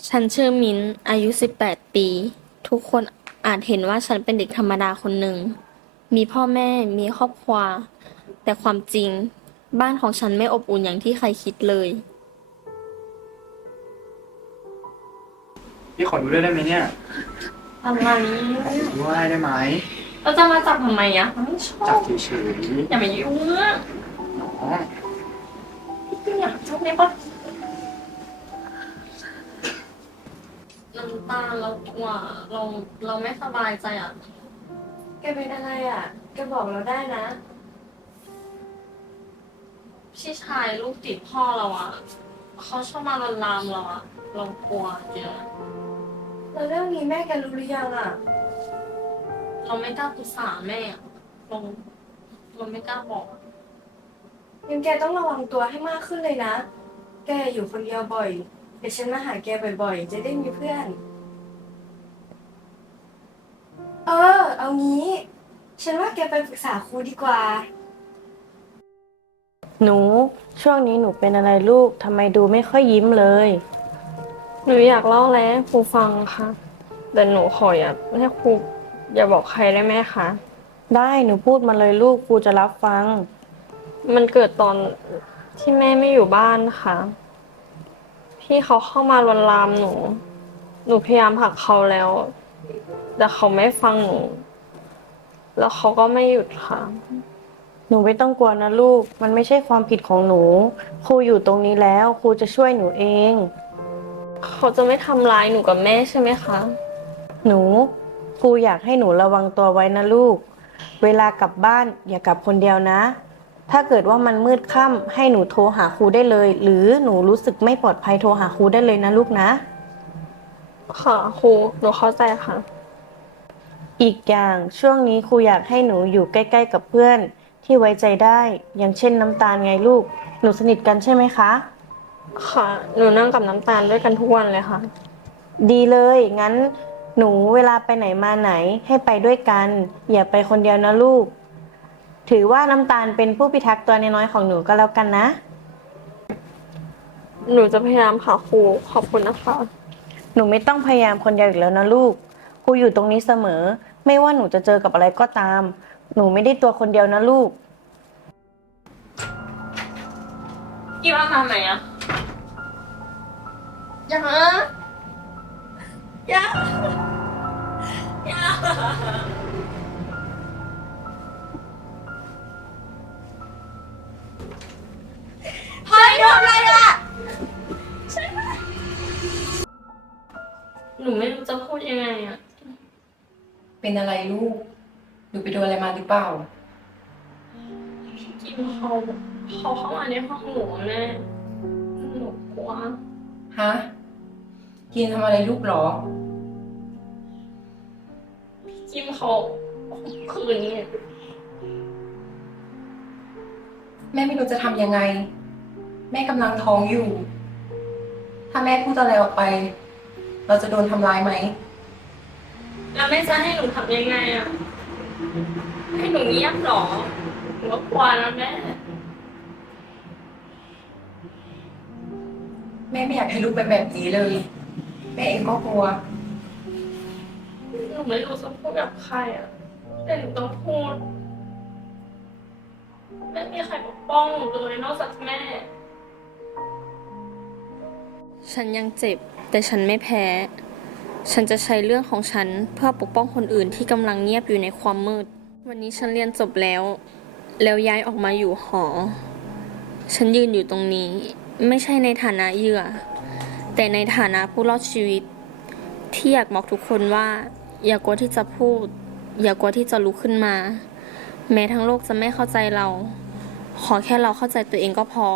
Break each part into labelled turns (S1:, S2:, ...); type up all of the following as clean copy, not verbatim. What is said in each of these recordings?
S1: ฉันชื่อมิ้นอายุ18 ปี ทุกคนอาจเห็นว่าฉันเป็นเด็กธรรมดาคนหนึ่ง มีพ่อแม่ มีครอบครัว แต่ความจริงบ้านของฉันไม่อบอุ่นอย่างที่ใครคิดเลย
S2: พี่ขอดูด้วยได้ไหมเนี่ย
S1: อะไร
S2: ด้วยได้ไหม
S1: เราจะมาจับทำไมอะไม่ชอ
S2: จับ
S1: บ
S2: เฉย
S1: อย่ามายุ่งอะ
S2: ๆน้อง
S1: อยากจับได้ปะน้ำตาเรากลัวเราไม่สบายใจอะ
S3: แกเป็นอะไรอ่ะ แกบอกเราได้นะ
S1: พี่ชายลูกติดพ่อเราอะเขาชอบมาลวนลามเราอะเรากลัวเยอะ
S3: แล้วเรื่องนี้แม่แกรู้หรือยังอ่ะ
S1: เราไม่กล้าปรึกษาแม่อะเราเราไม่กล้าบอก
S3: ยังแกต้องระวังตัวให้มากขึ้นเลยนะ แกอยู่คนเดียวบ่อย เดี๋ยวฉันมาหาแกบ่อยๆ จะได้มีเพื่อน เอางี้ ฉันว่าแกไปปรึกษาครูดีกว่า
S4: หนูช่วงนี้หนูเป็นอะไรลูกทำไมดูไม่ค่อยยิ้มเลย
S5: หนูอยากเล่าอะไรให้ครูฟังค่ะแต่หนูขออย่าให้ครูอย่าบอกใครได้ไหมคะ
S4: ได้หนูพูดมาเลยลูกครูจะรับฟัง
S5: มันเกิดตอนที่แม่ไม่อยู่บ้านค่ะพี่เขาเข้ามาลวนลามหนูพยายามผลักเขาแล้ว แต่เขาไม่ฟังหนูแล้วเขาก็ไม่หยุดค่ะ
S4: หนูไม่ต้องกลัวนะลูกมันไม่ใช่ความผิดของหนูครูอยู่ตรงนี้แล้วครูจะช่วยหนูเอง
S5: เขาจะไม่ทำร้ายหนูกับแม่ใช่ไหมคะ
S4: หนูครูอยากให้หนูระวังตัวไว้นะลูกเวลากลับบ้านอย่ากลับคนเดียวนะถ้าเกิดว่ามันมืดค่ำให้หนูโทรหาครูได้เลยหรือหนูรู้สึกไม่ปลอดภัยโทรหาครูได้เลยนะลูกนะ
S5: ค่ะครูหนูเข้าใจค่ะ
S4: อีกอย่างช่วงนี้ครูอยากให้หนูอยู่ใกล้ๆกับเพื่อนที่ไว้ใจได้อย่างเช่นน้ำตาลไงลูกหนูสนิทกันใช่ไหมคะ
S5: ค่ะหนูนั่งกับน้ำตาลด้วยกันทุกวันเลยค่ะ
S4: ดีเลยงั้นหนูเวลาไปไหนมาไหนให้ไปด้วยกันอย่าไปคนเดียวนะลูกถือว่าน้ำตาลเป็นผู้พิทักษ์ตัวน้อยๆของหนูก็แล้วกันนะ
S5: หนูจะพยายามค่ะครูขอบคุณนะคะ
S4: หนูไม่ต้องพยายามคนเดียวอีกแล้วนะลูกครูอยู่ตรงนี้เสมอไม่ว่าหนูจะเจอกับอะไรก็ตามหนูไม่ได้ตัวคนเดียวนะลูก
S1: กี่ว่ามาไหมอะอย่าอย่าอย่าเฮ้ยทำอะไรอะหนูไม่รู้จะพูดยังไงอะ
S6: เป็นอะไรลูกหนูไปโดนอะไรมาหรือเปล่า
S1: กิมเขาเข้ามาในห้องหนูแม่หนูกลัว
S6: ฮะ กินทำอะไรลูกหรอ
S1: กิมเขาข่มขืนเนี่ย
S6: แม่ไม่รู้จะทำยังไง แม่กำลังท้องอยู่ ถ้าแม่พูดอะไรออกไป เราจะโดนทำร้ายไหม
S1: แล้วแม่จะให้หนูทำยังไงอะให้หนูเงียบหรอหนูก็กลัวนะแม่
S6: แม่ไม่อยากให้ลูกเป็นแบบนี้เลย แม่เองก็กลัว
S1: หนูไม่รู้จะพูดกับใครอะแต่หนูต้องพูดไม่มีใครปกป้องหนูเลยนอกจากแม่ ฉันยังเจ็บแต่ฉันไม่แพ้ ฉันจะใช้เรื่องของฉันเพื่อปกป้องคนอื่นที่กำลังเงียบอยู่ในความมืด วันนี้ฉันเรียนจบแล้วย้ายออกมาอยู่หอ ฉันยืนอยู่ตรงนี้ไม่ใช่ในฐานะเหยื่อ แต่ในฐานะผู้รอดชีวิต ที่อยากบอกทุกคนว่า อย่ากลัวที่จะพูด อย่ากลัวที่จะลุกขึ้นมา แม้ทั้งโลกจะไม่เข้าใจเรา ขอแค่เราเข้าใจตัวเองก็พอ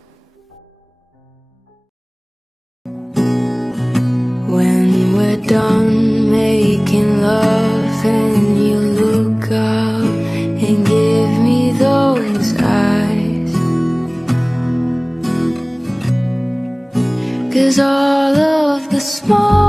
S7: When we're done making love and you look up and give me those eyes, 'cause all of the small